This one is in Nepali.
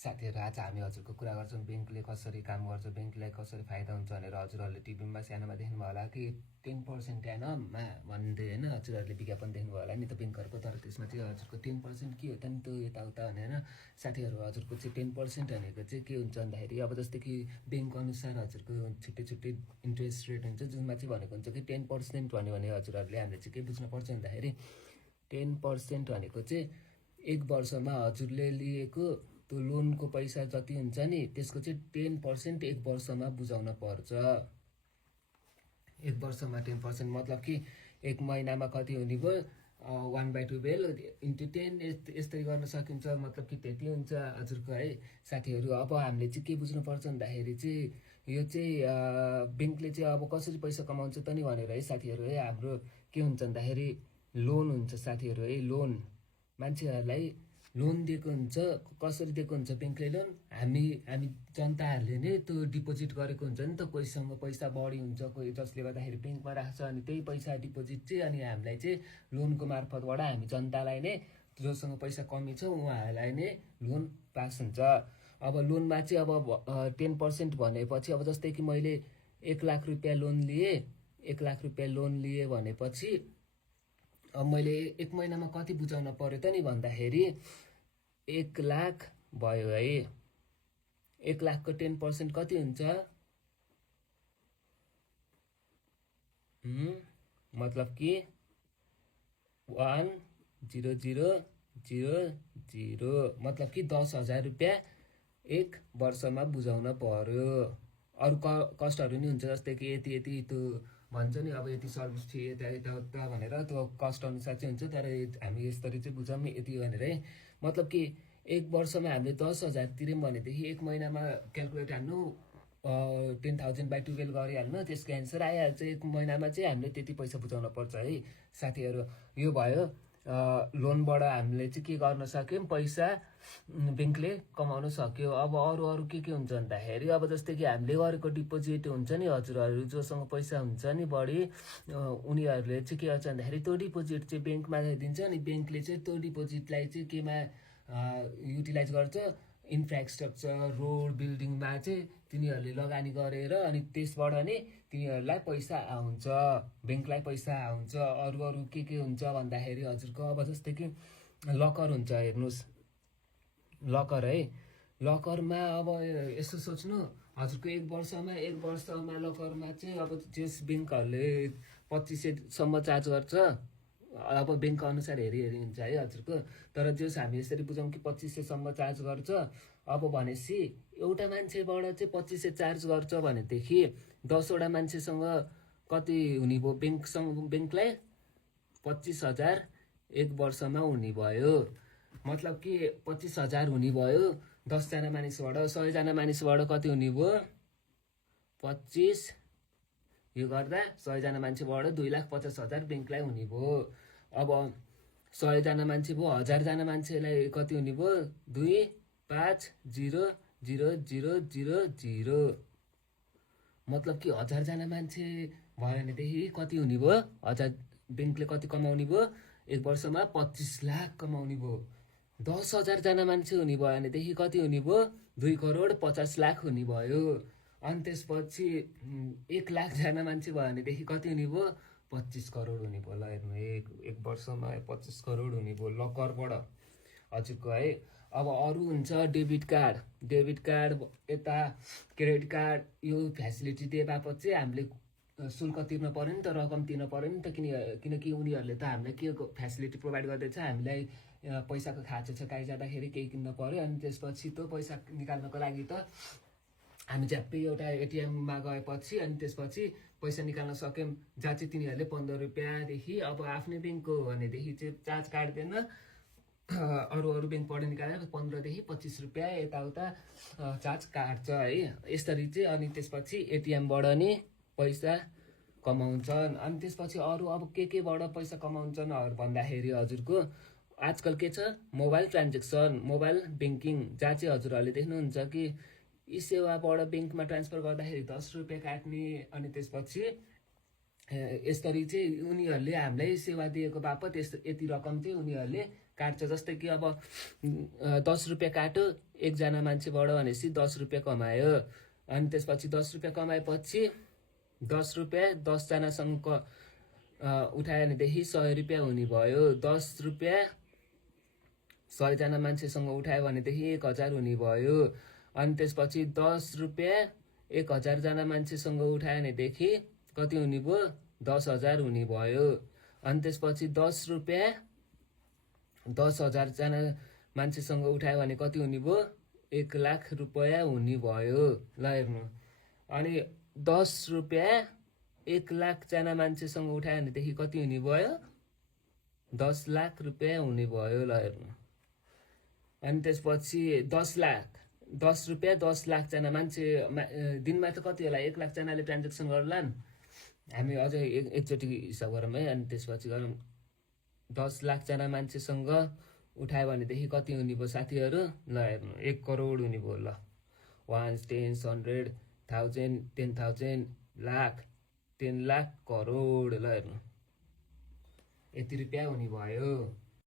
साथीहरू आज हामी हजुरको कुरा गर्छौँ ब्याङ्कले कसरी काम गर्छ, ब्याङ्कलाई कसरी फाइदा हुन्छ भनेर हजुरहरूले टिभीमा सानोमा देख्नुभयो होला कि 10% एनममा भन्दै होइन हजुरहरूले विज्ञापन देख्नुभयो होला नि त ब्याङ्कहरूको। तर त्यसमा चाहिँ हजुरको 10% के हो त नि त यताउता भनेर साथीहरू हजुरको चाहिँ 10% भनेको चाहिँ के हुन्छ भन्दाखेरि अब जस्तै कि ब्याङ्क अनुसार हजुरको छुट्टै छुट्टै इन्ट्रेस्ट रेट हुन्छ, जुनमा चाहिँ भनेको हुन्छ कि 10% भन्यो भने हजुरहरूले हामीले चाहिँ के बुझ्नुपर्छ भन्दाखेरि 10% भनेको चाहिँ एक वर्षमा हजुरले लिएको त्यो लोनको पैसा जति हुन्छ नि त्यसको चाहिँ 10% एक वर्षमा बुझाउन पर्छ। एक वर्षमा 10% मतलब कि एक महिनामा कति हुने भयो 1/12 इन्टु 10 यस्तै गर्न सकिन्छ, मतलब कि त्यति हुन्छ हजुरको है साथीहरू। अब हामीले चाहिँ के बुझ्नुपर्छ भन्दाखेरि चाहिँ यो चाहिँ ब्याङ्कले चाहिँ अब कसरी पैसा कमाउँछ त नि भनेर है साथीहरू है। हाम्रो के हुन्छ भन्दाखेरि लोन हुन्छ साथीहरू है। लोन मान्छेहरूलाई लोन दिएको हुन्छ। कसरी दिएको हुन्छ ब्याङ्कले लोन? हामी जनताहरूले नै त्यो डिपोजिट गरेको हुन्छ नि त। कोहीसँग पैसा बढी हुन्छ, कोही जसले गर्दाखेरि ब्याङ्कमा राख्छ, अनि त्यही पैसा डिपोजिट चाहिँ अनि हामीलाई चाहिँ लोनको मार्फतबाट हामी जनतालाई नै जोसँग पैसा कमी छ उहाँहरूलाई नै लोन पास हुन्छ। अब लोनमा चाहिँ अब 10% भनेपछि अब जस्तै कि मैले 1 लाख रुपियाँ लोन लिएँ, 1 लाख रुपियाँ लोन लिएँ भनेपछि अब मैले एक महिनामा कति बुझाउन पर्यो त नि भन्दाखेरि 1 लाख भयो है। 1 लाखको 10% कति हुन्छ? मतलब कि 1,00,00 मतलब कि 10,000 रुपियाँ एक वर्षमा बुझाउन पर्यो। अरू कस्टहरू नि हुन्छ जस्तै कि यति यति त्यो भन्छ नि, अब यति सर्भिस फी यता भनेर त्यो कस्ट अनुसार चाहिँ हुन्छ। तर हामी यसरी चाहिँ बुझाउँ नि यति भनेर है। मतलब कि एक वर्षमा हामीले 10,000 तिर्यौँ भनेदेखि एक महिनामा क्यालकुलेट हान्नु 10,000/12 गरिहाल्नु, त्यसको एन्सर आइहाल्छ। एक महिनामा चाहिँ हामीले त्यति पैसा बुझाउन पर्छ है साथीहरू। यो भयो लोनबाट हामीले चाहिँ के गर्न सक्यौँ, पैसा ब्याङ्कले कमाउन सक्यो। अब अरू के हुन्छ भन्दाखेरि अब जस्तै कि हामीले गरेको डिपोजिट हुन्छ नि हजुरहरू जोसँग पैसा हुन्छ नि बढी उनीहरूले चाहिँ के गर्छ भन्दाखेरि त्यो डिपोजिट चाहिँ ब्याङ्कमा दिन्छ। अनि ब्याङ्कले चाहिँ त्यो डिपोजिटलाई चाहिँ केमा युटिलाइज गर्छ, इन्फ्रास्ट्रक्चर रोड बिल्डिङमा चाहिँ तिनीहरूले लगानी गरेर अनि त्यसबाट नै तिनीहरूलाई पैसा आउँछ, ब्याङ्कलाई पैसा आउँछ। अरू के हुन्छ भन्दाखेरि हजुरको अब जस्तै कि लकर हुन्छ, हेर्नुहोस् लकर है। लकरमा अब यसो सोच्नु हजुरको एक वर्षमा लकरमा चाहिँ अब त्यस ब्याङ्कहरूले 2500सम्म चार्ज गर्छ। अब ब्याङ्क अनुसार हेरी हुन्छ है हजुरको। तर जस हामी यसरी बुझौँ कि 2500सम्म चार्ज गर्छ। अब भनेपछि एउटा मान्छेबाट चाहिँ 2500 चार्ज गर्छ भनेदेखि 10वटा मान्छेसँग कति हुने भयो ब्याङ्कलाई 25,000 एक वर्षमा हुने भयो। मतलब कि 25,000 हुने भयो 10जना मानिसबाट। 100जना मानिसबाट कति हुने भयो 25, यो गर्दा 100जना मान्छेबाट 2,50,000 ब्याङ्कलाई हुने भयो। अब 100जना मान्छे भयो, 1000जना मान्छेलाई कति हुने भयो 2,5,0,0,0,0,0। मतलब कि 1000जना मान्छे भयो भनेदेखि कति हुने भयो 1000 ब्याङ्कले कति कमाउने भयो एक वर्षमा 25 लाख कमाउने भयो। 10,000जना मान्छे हुने भयो भनेदेखि कति हुने भयो 2,50,00,000 हुने भयो। अनि त्यसपछि 1 लाखजना मान्छे भयो भनेदेखि कति हुने भयो 25 करोड हुने भयो। ल हेर्नु एक वर्षमा 25 करोड हुने भयो लकरबाट हजुरको है। अब अरू हुन्छ डेबिट कार्ड यता क्रेडिट कार्ड। यो फेसिलिटी दिए बापत चाहिँ हामीले शुल्क तिर्न पर्यो नि त, रकम तिर्न पर्यो नि त। किनकि उनीहरूले त हामीलाई के फेसिलिटी प्रोभाइड गर्दैछ, हामीलाई पैसाको खाँचो छ कहीँ जाँदाखेरि केही किन्न पर्यो। अनि त्यसपछि त्यो पैसा निकाल्नको लागि त हामी झ्याप्पै एउटा एटिएममा गएपछि अनि त्यसपछि पैसा निकाल्न सक्यौँ, जहाँ चाहिँ तिनीहरूले 15 रुपियाँदेखि अब आफ्नै ब्याङ्कको भनेदेखि चाहिँ चार्ज काट्दैन। अरू ब्याङ्कबाट निकालेर 15देखि 25 रुपियाँ यताउता चार्ज काट्छ है यसरी चाहिँ। अनि त्यसपछि एटिएमबाट नि पैसा कमाउँछन्। अनि त्यसपछि अरू अब केबाट पैसा कमाउँछन् भन्दाखेरि हजुरको आजकल के छ मोबाइल ट्रान्जेक्सन, मोबाइल ब्याङ्किङ, जहाँ चाहिँ हजुरहरूले देख्नुहुन्छ कि यी सेवाबाट ब्याङ्कमा ट्रान्सफर गर्दाखेरि 10 रुपियाँ काट्ने। अनि त्यसपछि यसरी चाहिँ उनीहरूले हामीलाई सेवा दिएको बापत यति रकम चाहिँ उनीहरूले काट्छ। जस्तै कि अब 10 रुपियाँ काट्यो एकजना मान्छेबाट भनेपछि 10 रुपियाँ कमायो। अनि त्यसपछि 10 रुपियाँ कमाएपछि 10 रुपियाँ 10जनासँग उठायो भनेदेखि 100 रुपियाँ हुने भयो। 10 रुपियाँ 100जना मान्छेसँग उठायो भनेदेखि 1000 हुने भयो। अनि त्यसपछि 10 रुपियाँ 1000जना मान्छेसँग उठायो भनेदेखि कति हुने भयो? 10,000 हुने भयो। अनि त्यसपछि 10 रुपियाँ 10,000जना मान्छेसँग उठायो भने कति हुने भयो? 1 लाख रुपियाँ हुने भयो। ल हेर्नु, अनि 10 रुपियाँ 1 लाखजना मान्छेसँग उठायो भनेदेखि कति हुने भयो? 10 लाख रुपियाँ हुने भयो। ल हेर्नु, अनि त्यसपछि 10 रुपियाँ 10 लाखजना मान्छे दिनमा त कति होला? 1 लाखजनाले ट्रान्जेक्सन गर्लान्। हामी अझै एकचोटि हिसाब गरौँ है। अनि त्यसपछि गरौँ 10 लाखजना मान्छेसँग उठायो भनेदेखि कति हुने भयो साथीहरू? ल हेर्नु, 1 करोड हुने भयो। ल 1 10 100 1000 10,000 लाख 10 लाख करोड। ल हेर्नु, यति रुपियाँ हुने भयो।